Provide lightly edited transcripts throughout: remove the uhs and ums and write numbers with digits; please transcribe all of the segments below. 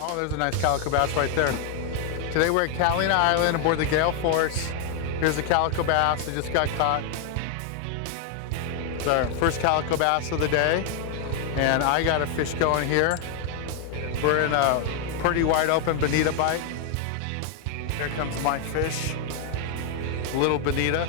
Oh, there's a nice calico bass right there. Today we're at Catalina Island aboard the Gail Force. Here's the calico bass that just got caught. It's our first calico bass of the day. And I got a fish going here. We're in a pretty wide open bonita bite. Here comes my fish, little bonita.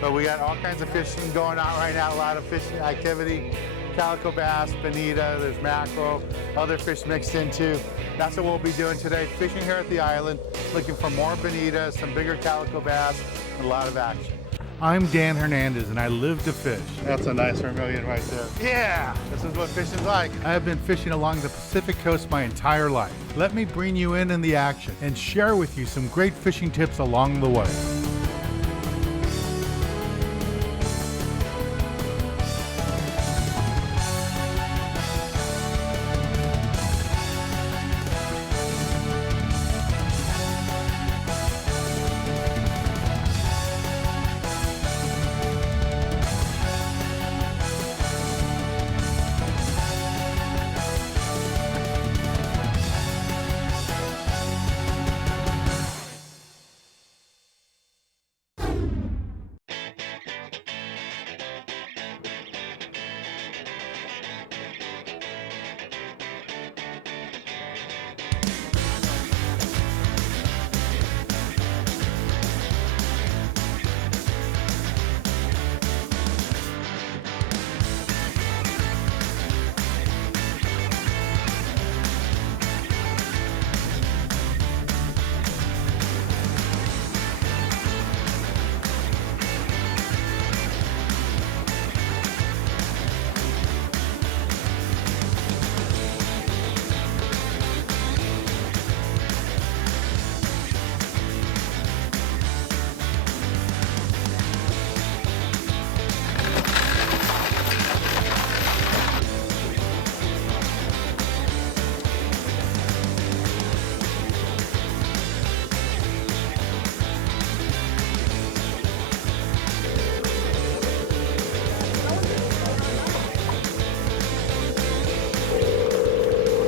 But we got all kinds of fishing going on right now, a lot of fishing activity. Calico bass, bonita, there's mackerel, other fish mixed in too. That's what we'll be doing today, fishing here at the island, looking for more bonita, some bigger calico bass, and a lot of action. I'm Dan Hernandez and I live to fish. That's a nice vermilion right there. Yeah, this is what fishing's like. I have been fishing along the Pacific coast my entire life. Let me bring you in the action and share with you some great fishing tips along the way.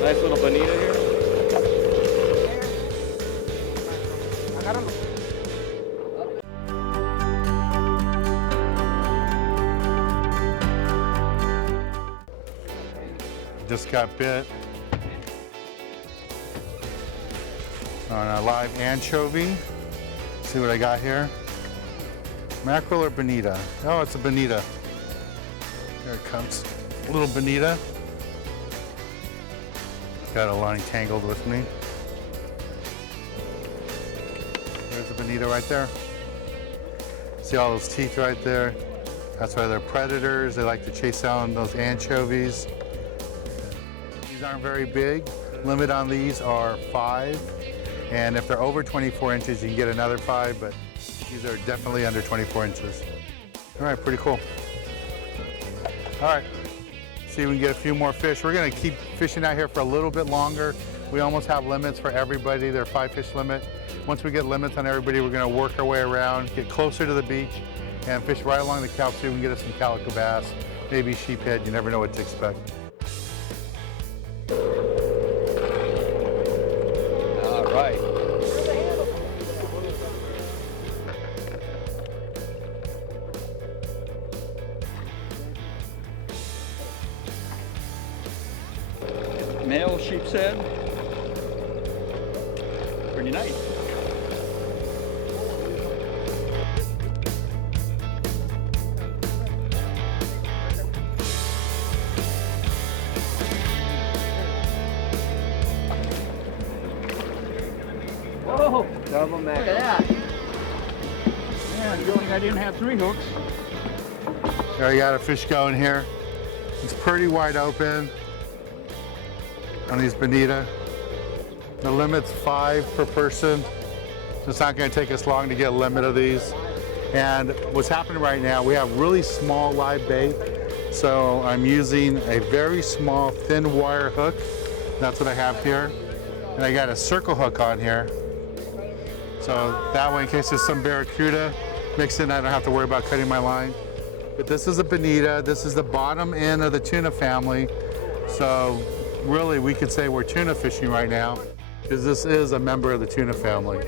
Nice little bonita here. Just got bit on a live anchovy. See what I got here? Mackerel or bonita? Oh, it's a bonita. Here it comes. A little bonita. Got a line tangled with me. There's a bonita right there. See all those teeth right there? That's why they're predators. They like to chase down those anchovies. These aren't very big. Limit on these are 5. And if they're over 24 inches, you can get another 5, but these are definitely under 24 inches. All right, pretty cool. All right. See if we can get a few more fish. We're gonna keep fishing out here for a little bit longer. We almost have limits for everybody. They're 5 fish limit. Once we get limits on everybody, we're gonna work our way around, get closer to the beach, and fish right along the Kelp so we can get us some calico bass, maybe sheephead. You never know what to expect. All right. Male sheep's head. Pretty nice. Whoa! Double mackerel. Look at that. Man, good thing I didn't have 3 hooks. There you got a fish going here. It's pretty wide open on these bonita. The limit's 5 per person. So it's not gonna take us long to get a limit of these. And what's happening right now, we have really small live bait. So I'm using a very small thin wire hook. That's what I have here. And I got a circle hook on here. So that way, in case there's some barracuda mixed in, I don't have to worry about cutting my line. But this is a bonita. This is the bottom end of the tuna family. So really we could say we're tuna fishing right now because this is a member of the tuna family.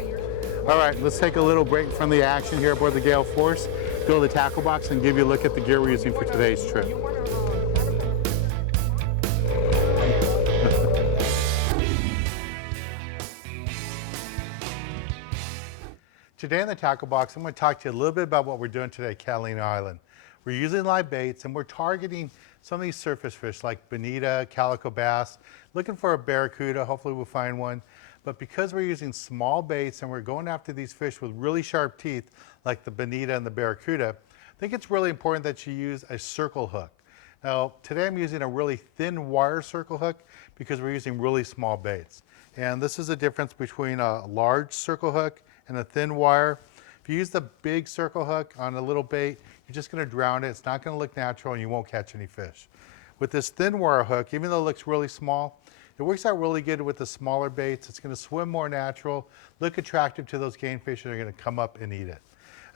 All right, let's take a little break from the action here aboard the Gail Force, go to the tackle box and give you a look at the gear we're using for today's trip. Today in the tackle box, I'm going to talk to you a little bit about what we're doing today at Catalina Island. We're using live baits and we're targeting some of these surface fish like bonita, calico bass, looking for a barracuda, hopefully we'll find one. But because we're using small baits and we're going after these fish with really sharp teeth like the bonita and the barracuda, I think it's really important that you use a circle hook. Now today I'm using a really thin wire circle hook because we're using really small baits. And this is the difference between a large circle hook and a thin wire. If you use the big circle hook on a little bait, you're just going to drown it. It's not going to look natural and you won't catch any fish. With this thin wire hook, even though it looks really small, it works out really good with the smaller baits. It's going to swim more natural, look attractive to those game fish that are going to come up and eat it.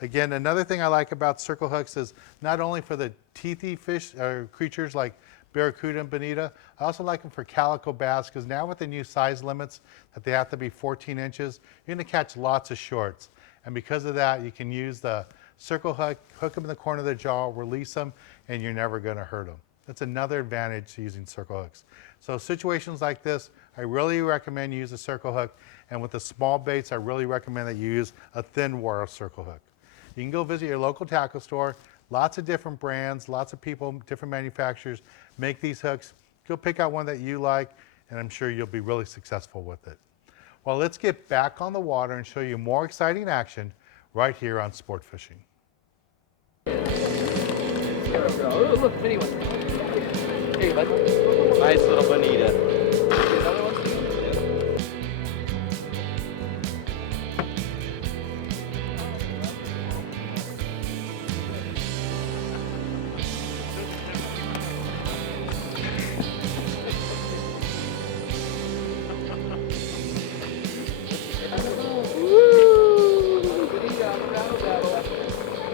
Again, another thing I like about circle hooks is not only for the teethy fish or creatures like barracuda and bonita, I also like them for calico bass because now with the new size limits that they have to be 14 inches, you're going to catch lots of shorts. And because of that, you can use the circle hook, hook them in the corner of the jaw, release them, and you're never going to hurt them. That's another advantage to using circle hooks. So situations like this, I really recommend you use a circle hook. And with the small baits, I really recommend that you use a thin wire circle hook. You can go visit your local tackle store. Lots of different brands, lots of people, different manufacturers make these hooks. Go pick out one that you like, and I'm sure you'll be really successful with it. Well, let's get back on the water and show you more exciting action right here on Sport Fishing. Oh, look, mini one. Here you go. Nice little bonita. Another one?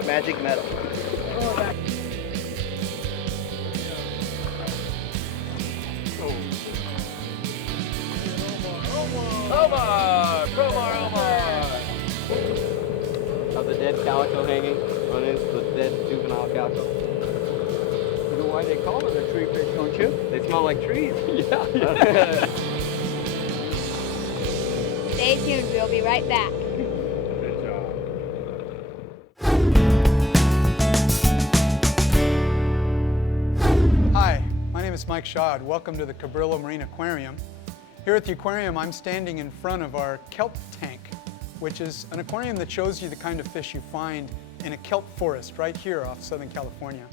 Magic metal. Omar! Of the dead calico hanging on the dead juvenile calico. You know why they call it a tree fish, don't you? They smell like trees. Yeah. Stay tuned, we'll be right back. Good job. Hi, my name is Mike Schad. Welcome to the Cabrillo Marine Aquarium. Here at the aquarium, I'm standing in front of our kelp tank, which is an aquarium that shows you the kind of fish you find in a kelp forest right here off Southern California.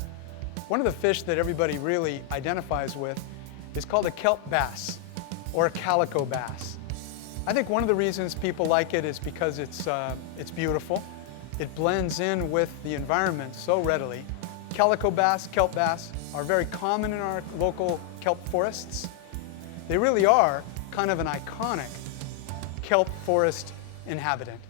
One of the fish that everybody really identifies with is called a kelp bass or a calico bass. I think one of the reasons people like it is because it's beautiful. It blends in with the environment so readily. Calico bass, kelp bass are very common in our local kelp forests. They really are kind of an iconic kelp forest inhabitant.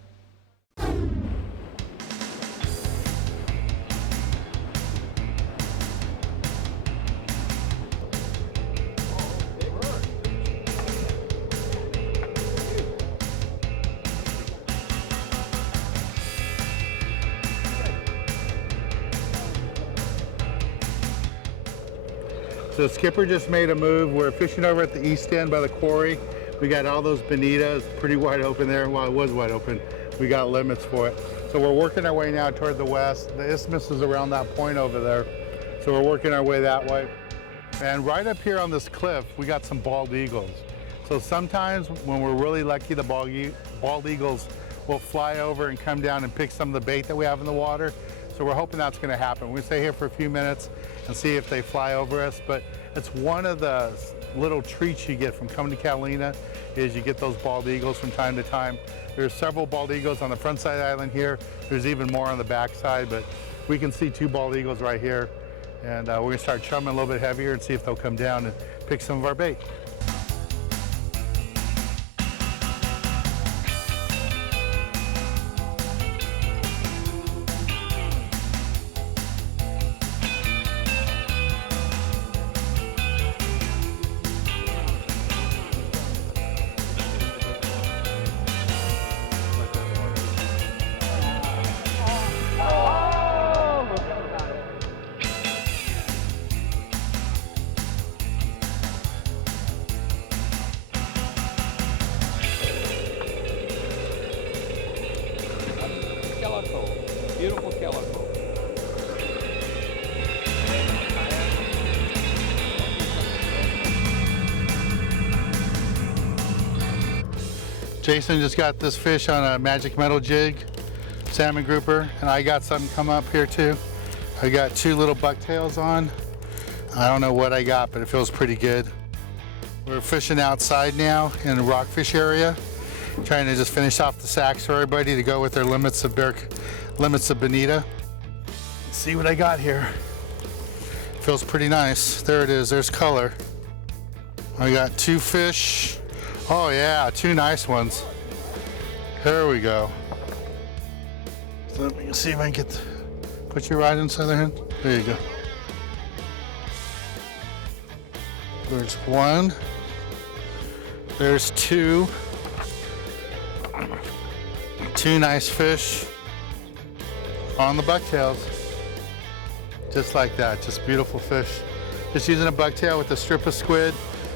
So Skipper just made a move. We're fishing over at the east end by the quarry. We got all those bonitas pretty wide open there. Well, it was wide open. We got limits for it. So we're working our way now toward the west. The isthmus is around that point over there. So we're working our way that way. And right up here on this cliff, we got some bald eagles. So sometimes when we're really lucky, the bald eagles will fly over and come down and pick some of the bait that we have in the water. So we're hoping that's going to happen. We're going to stay here for a few minutes and see if they fly over us. But it's one of the little treats you get from coming to Catalina is you get those bald eagles from time to time. There's several bald eagles on the front side of the island here. There's even more on the back side, but we can see 2 bald eagles right here. And we're going to start chumming a little bit heavier and see if they'll come down and pick some of our bait. Jason just got this fish on a magic metal jig, salmon grouper, and I got something come up here too. I got 2 little bucktails on. I don't know what I got, but it feels pretty good. We're fishing outside now in the rockfish area, trying to just finish off the sacks for everybody to go with their limits of bonita. Let's see what I got here. Feels pretty nice. There it is, there's color. I got 2 fish. Oh yeah, 2 nice ones. There we go. So let me see if I can put your rod inside their hand. There you go. There's 1. There's 2. 2 nice fish on the bucktails. Just like that, just beautiful fish. Just using a bucktail with a strip of squid.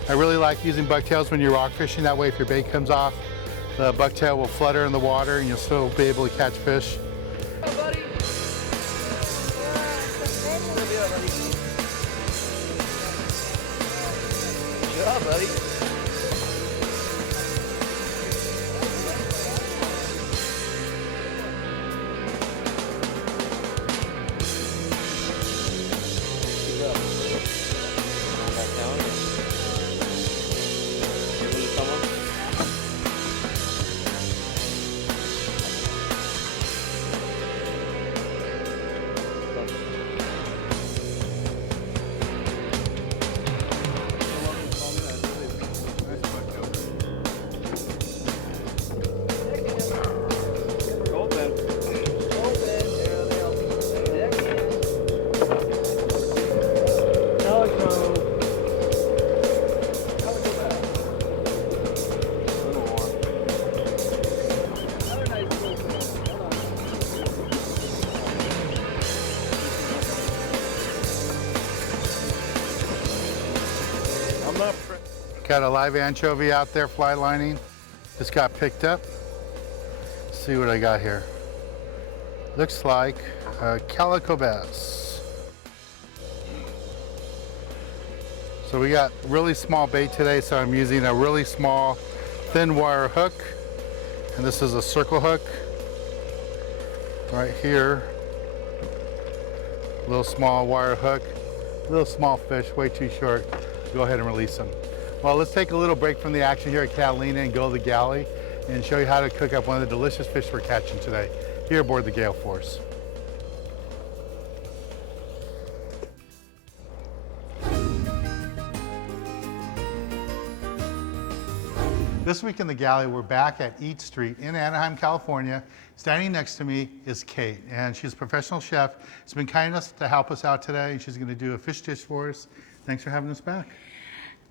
I really like using bucktails when you're rock fishing. That way if your bait comes off, the bucktail will flutter in the water and you'll still be able to catch fish. Good job, buddy. Got a live anchovy out there fly lining. Just got picked up. Let's see what I got here. Looks like a calico bass. So we got really small bait today, so I'm using a really small thin wire hook. And this is a circle hook right here. Little small wire hook. Little small fish, way too short. Go ahead and release them. Well, let's take a little break from the action here at Catalina and go to the galley and show you how to cook up one of the delicious fish we're catching today here aboard the Gail Force. This week in the galley, we're back at Eat Street in Anaheim, California. Standing next to me is Kate, and she's a professional chef. She's been kind enough to help us out today, and she's going to do a fish dish for us. Thanks for having us back.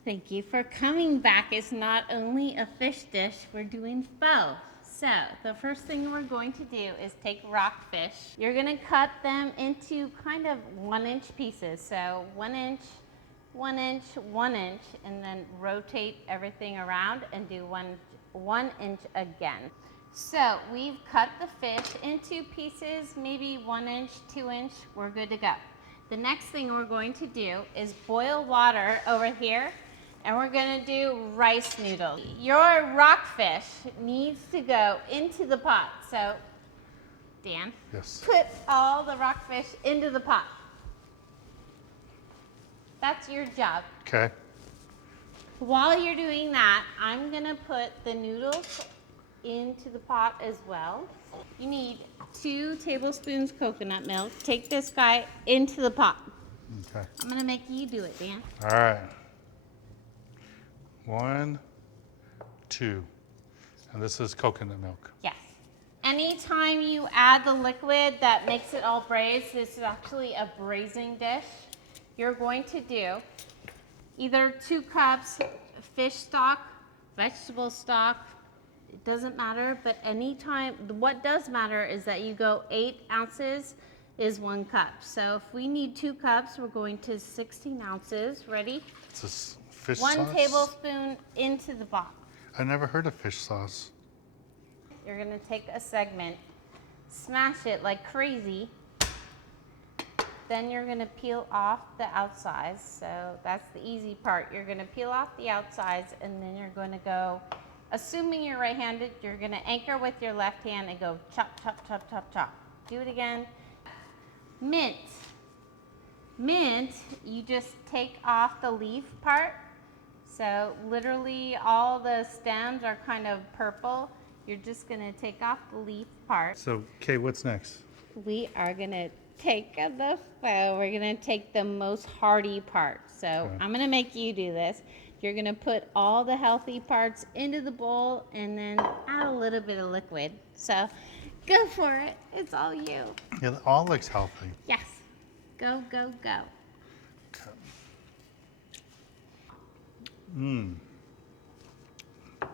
Thank you for coming back. It's not only a fish dish, we're doing both. So the first thing we're going to do is take rockfish. You're gonna cut them into kind of 1-inch pieces. So 1 inch, 1 inch, 1 inch, and then rotate everything around and do 1 inch again. So we've cut the fish into pieces, maybe 1 inch, 2 inch, we're good to go. The next thing we're going to do is boil water over here, and we're gonna do rice noodles. Your rockfish needs to go into the pot. So, Dan, yes, put all the rockfish into the pot. That's your job. Okay. While you're doing that, I'm gonna put the noodles into the pot as well. You need 2 tablespoons coconut milk. Take this guy into the pot. Okay. I'm gonna make you do it, Dan. All right. 1, 2. And this is coconut milk. Yes. Anytime you add the liquid that makes it all braise, this is actually a braising dish. You're going to do either 2 cups fish stock, vegetable stock, it doesn't matter, but anytime, what does matter is that you go 8 ounces is 1 cup. So if we need 2 cups, we're going to 16 ounces. Ready? It's a fish 1 sauce? tablespoon into the pot. I never heard of fish sauce. You're gonna take a segment, smash it like crazy. Then you're gonna peel off the outsides. So that's the easy part. You're gonna peel off the outsides, and then you're gonna go Assuming you're right-handed, you're gonna anchor with your left hand and go chop, chop, chop, chop, chop. Do it again. Mint. Mint, you just take off the leaf part. So literally all the stems are kind of purple. You're just gonna take off the leaf part. So, Kay, what's next? We are gonna take the faux, we're gonna take the most hardy part. So Okay. I'm gonna make you do this. You're gonna put all the healthy parts into the bowl and then add a little bit of liquid. So go for it, it's all you. Yeah, it all looks healthy. Yes, go, go, go.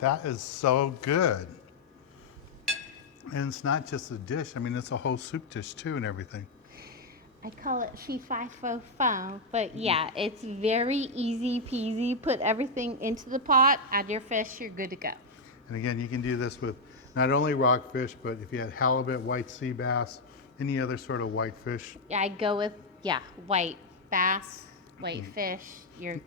That is so good. And it's not just a dish. I mean, it's a whole soup dish too and everything. I call it foo, but yeah, it's very easy peasy. Put everything into the pot, add your fish, you're good to go. And again, you can do this with not only rockfish, but if you had halibut, white sea bass, any other sort of white fish. Yeah, I go with, white bass, white fish, And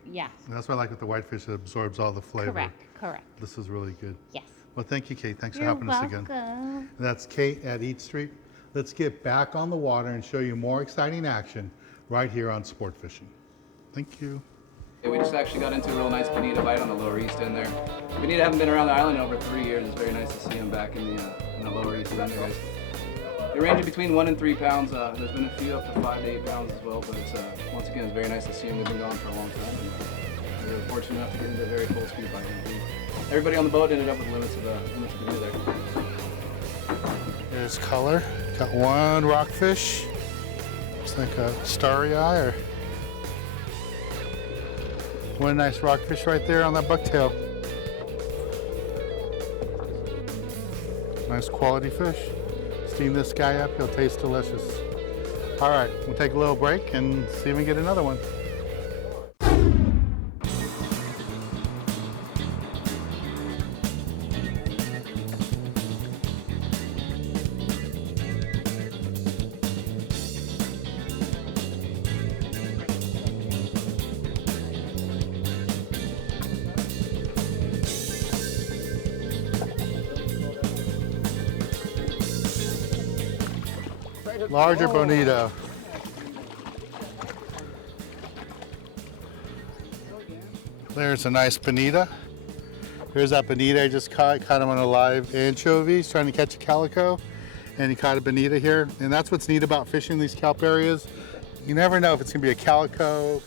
that's what I like with the white fish, it absorbs all the flavor. Correct. This is really good. Yes. Well, thank you, Kate. Thanks for You're helping us again. welcome. And that's Kate at Eat Street. Let's get back on the water and show you more exciting action right here on Sport Fishing. Thank you. Yeah, we just actually got into a real nice bonita bite on the lower east end there. Bonita haven't been around the island in over 3 years. It's very nice to see them back in the lower east end there, guys. They range between 1 and 3 pounds. There's been a few up to 5 to 8 pounds as well, but it's once again, it's very nice to see them. They've been gone for a long time. And we were fortunate enough to get into a very full speed bite. Everybody on the boat ended up with limits of bonita there. Here's color. Got one rockfish. Looks like a starry eye or one nice rockfish right there on that bucktail. Nice quality fish. Steam this guy up, he'll taste delicious. All right, we'll take a little break and see if we can get another one. Larger bonito. There's a nice bonita. Here's that bonita I just caught. Caught him on a live anchovy. He's trying to catch a calico, and he caught a bonita here. And that's what's neat about fishing these kelp areas. You never know if it's gonna be a calico,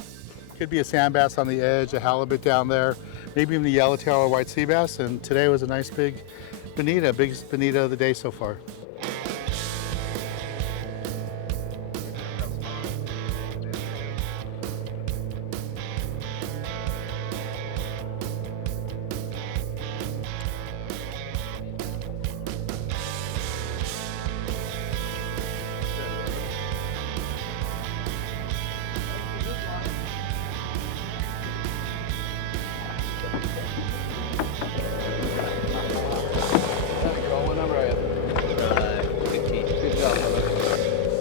could be a sand bass on the edge, a halibut down there, maybe even the yellowtail or white sea bass. And today was a nice big bonita, biggest bonita of the day so far. What number are you? 15. Good job, brother.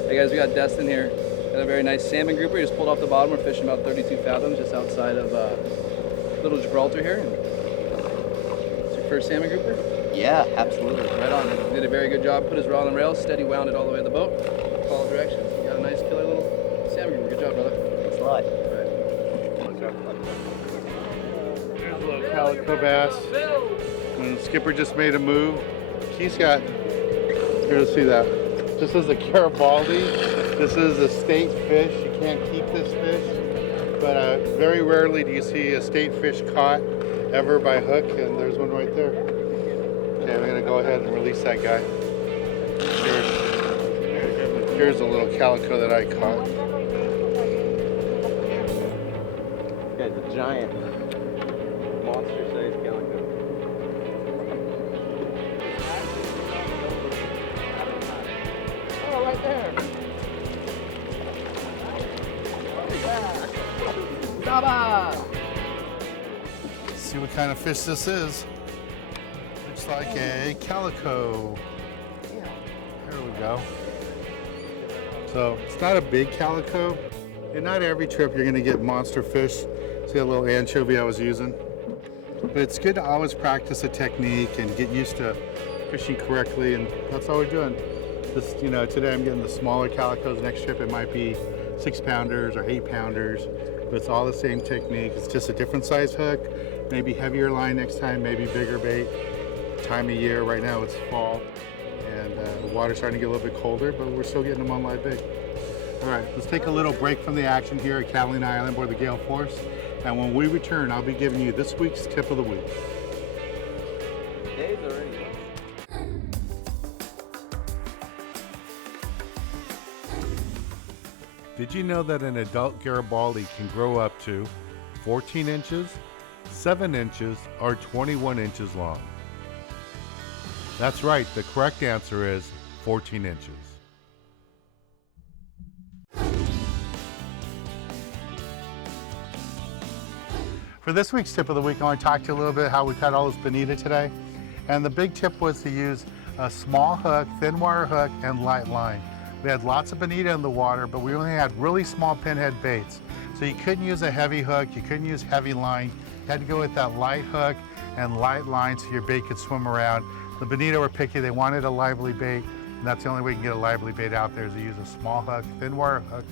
Hey guys, we got Destin here. Got a very nice salmon grouper. He just pulled off the bottom. We're fishing about 32 fathoms just outside of Little Gibraltar here. It's your first salmon grouper? Yeah, absolutely. Right on. He did a very good job. Put his rod on rails, steady wound it all the way to the boat. Follow directions. You got a nice killer little salmon grouper. Good job, brother. Thanks a lot. There's a little calico bass. And the skipper just made a move. He's got, here to see that. This is a Garibaldi. This is a state fish. You can't keep this fish. But very rarely do you see a state fish caught ever by hook. And there's one right there. Okay, we're gonna go ahead and release that guy. Here's a little calico that I caught. This guy's a giant. Monster sized calico. Oh, right there. Baba! See what kind of fish this is. Looks like a calico. There we go. So it's not a big calico. And not every trip you're gonna get monster fish. See that little anchovy I was using? But it's good to always practice a technique and get used to fishing correctly, and that's all we're doing. This, you know, today I'm getting the smaller calicos. Next trip it might be 6-pounders or 8-pounders, but it's all the same technique. It's just a different size hook, maybe heavier line next time, maybe bigger bait. Time of year, right now it's fall, and the water's starting to get a little bit colder, but we're still getting them on live bait. All right, let's take a little break from the action here at Catalina Island aboard the Gail Force, and when we return, I'll be giving you this week's tip of the week. Dave's already gone. Did you know that an adult Garibaldi can grow up to 14 inches, 7 inches, or 21 inches long? That's right, the correct answer is 14 inches. For this week's tip of the week, I want to talk to you a little bit how we caught all this bonita today. And the big tip was to use a small hook, thin wire hook, and light line. We had lots of bonita in the water, but we only had really small pinhead baits. So you couldn't use a heavy hook, you couldn't use heavy line. You had to go with that light hook and light line so your bait could swim around. The bonita were picky, they wanted a lively bait, and that's the only way you can get a lively bait out there is to use a small hook, thin wire hook,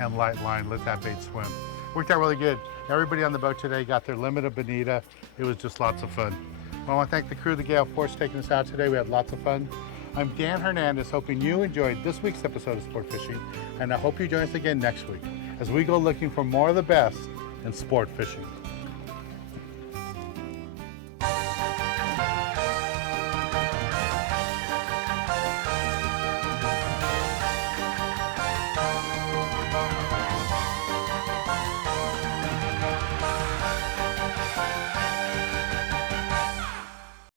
and light line, let that bait swim. Worked out really good. Everybody on the boat today got their limit of bonita. It was just lots of fun. Well, I want to thank the crew of the Gail Force taking us out today. We had lots of fun. I'm Dan Hernandez, hoping you enjoyed this week's episode of Sport Fishing, and I hope you join us again next week as we go looking for more of the best in sport fishing.